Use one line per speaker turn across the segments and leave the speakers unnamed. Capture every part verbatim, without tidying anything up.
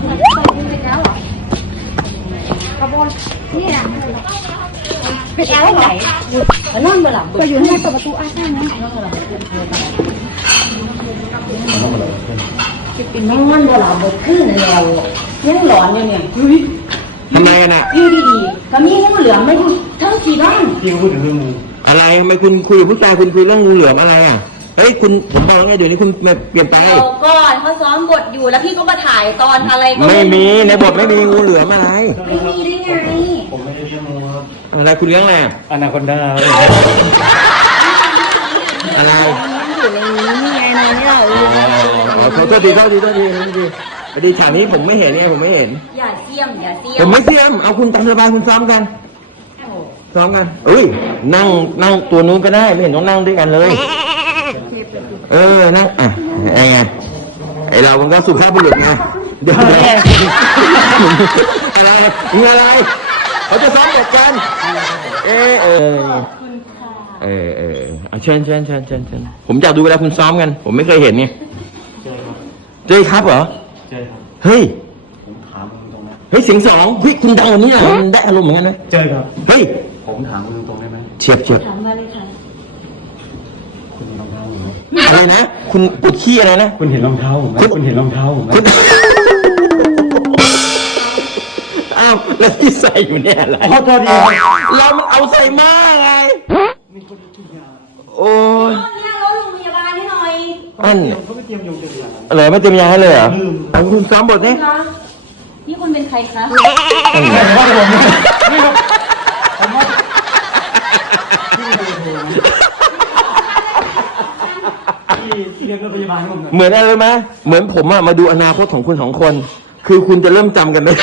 ขบวนนี่นะเป็นแอลไหนมันนอนเมื่อไหร่ก็อยู่ในเปิดประตูอ้าใช่ไหมนอนเมื่อไหร่จะเป็นนอนเมื่อไหร่บดขึ้นแล้วยังหลอนอยู่เนี่ย
ทำไมน่ะ
พี่ดีๆก็มีงูเหลือมไม่รู้ทั้งกี่บ้าน
พี่พูดถึงเรื่องงู
อะไรทำไมคุณคุยกับผู้ชายคุณคุยเรื่องงูเหลือมอะไรอ่ะเฮ้ยคุณผมบอกแล้วไงเดี๋ยวนี้คุณเปลี่ยนไป
เดี๋ยวก่อนเขาซ้อมบทอยู่แล้วพี่ก็มาถ่ายตอนอะไรก็
ไม่มีในบทไม่มีงูเหลือมอะไร
ไม่มีได้ไง
ผมไม่ได้เลี้ยงงูครับ
อะไรคุณเลี้ยงอะไร
อนาคอนดา
อะไร
อยู่ในนี้ไงในนี้
อ๋อขอโทษทีโทษทีโทษทีโทษทีพอดีฉากนี้ผมไม่เห็นไงผมไม่เห็น
อย่าเสี่ยมอย่าเสี่ยม
ผมไม่เสี่ยมเอาคุณตามสบายคุณซ้อมกันซ้อมกันเอ้ยนั่งนั่งตัวนู้นก็ได้ไม่เห็นต้องนั่งด้วยกันเลยเออนั่งอ่ะไอ้ไงไอเรามันก็สุภาพบุรุษนะเดี๋ยวอะไรมีอะไรเขาจะซ้อมบทกันเออเออเออเออเชิญเชิญเชิญเชิญเชิญผมอยากดูเวลาคุณซ้อมกันผมไม่เคยเห็นไงเจอครับเหรอ
เจอครับ
เฮ้ย
ผมถามคุณตรงนะ
เฮ้ยเสียงสองเฮ้ยคุณดังวันนี้อ่ะมันได้อารมณ์เหมือนกันนะ
เจอครับ
เฮ้ย
ผมถามคุณตรงได้ไหม
เฉียบเฉียบ
ถามมาเลยค่ะ
คุณเห็นรองเท้าผมไหม
อะไรนะคุณปวดขี้อะไรนะ
คุณเห็นรองเท้าผมไหมคุณเห็นรองเท้าผมไหม
อ้าวแล้วที่ใส่อยู่เนี่ยอะไร
พอตัวดี
แล้วมันเอาใส่มาไงโอ้ย
เนี่ยรถโรงพยาบาลให้หน่อย
อัน
เขาไม่เตรียมยงเตรียมยา
อะไรไม่เตรียมยาให้เลยเหรอเอาคุณซ้อมบทนี่
นี่คุณเป็นใครคะ
ไม่ว่าผมไม่ครับผมว่าที่เรียกรถพยาบาลผม
เหมือนอะไรไหมเหมือนผมอะมาดูอนาคตของคุณสองคนคือคุณจะเริ่มจำกันไหม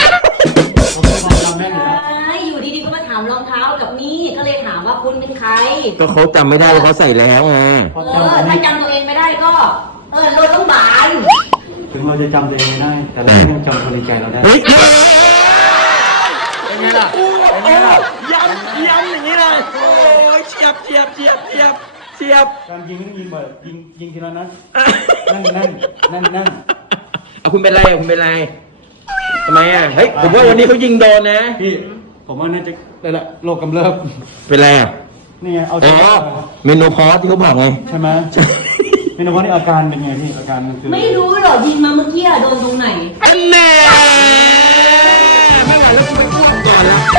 อยู่ดีๆก็มาถามรองเท้ากับนี่ก็เลยถามว่าคุณเป็นใคร
ก็เขาจำไม่ได้ว่าเขาใส่แล้วไง
เออถ้าจำตัวเองไม่ได้ก็เออรถต้องบาน
ถึงเราจะจำตัวเองไม่ได้แต่เราต้องจำคนในใจเราได้
เฮ้ยเป็นไงล่ะเป็นไงล่ะย้ำย้ำอย่างนี้เลยโอ้ยเฉียบเฉียบเฉียบเฉียบเฉียบ
การยิงต้องยิงแบบยิงยิงทีละนัดนั่งนั่งนั่งนั่ง
เอาคุณเป็นไรอ่ะคุณเป็นไรทำไมอ่ะเฮ้ยผมว่าวันนี้เขายิงโดนนะ
พี่ผมว่าน่าจะได้ละโรคกำเริบ
เป็นไรอ่ะ
นี่ไงเอา
อ๋อเมโนพอสที่เขาบอกไง
ใช่ไหมเมโนพอสนี่อาการเป็นไงพี่อาการมันคือ
ไม่รู้หรอยิงมาเมื่อกี้โดนตรงไหน
แน่ไม่ไหวแล้วกูไปพูดก่อนแล้ว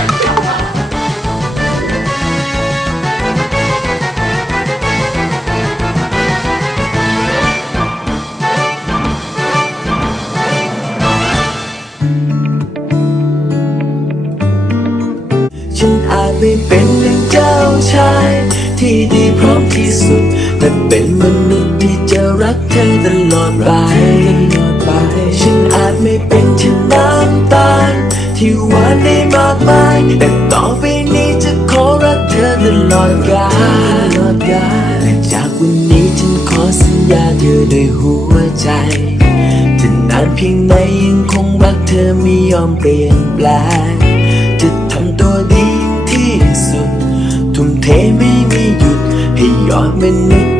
ฉันอาจไม่เป็นดังเจ้าชายที่ดีพร้อมที่สุดแต่เป็นมนุษย์ที่จะรักเธอตลอดไปฉันอาจไม่เป็นเช่นน้ำตาลที่หวานได้มากมายแต่ต่อไปนี้จะขอรักเธอตลอดกาลและจากวันนี้ฉันขอสัญญาเธอด้วยหัวใจจะนานเพียงไหนยังคงรักเธอไม่ยอมเปลี่ยนแปลงจะทำตัวดีที่สุดทุ่มเทไม่มีหยุดให้ยอดมนุษย์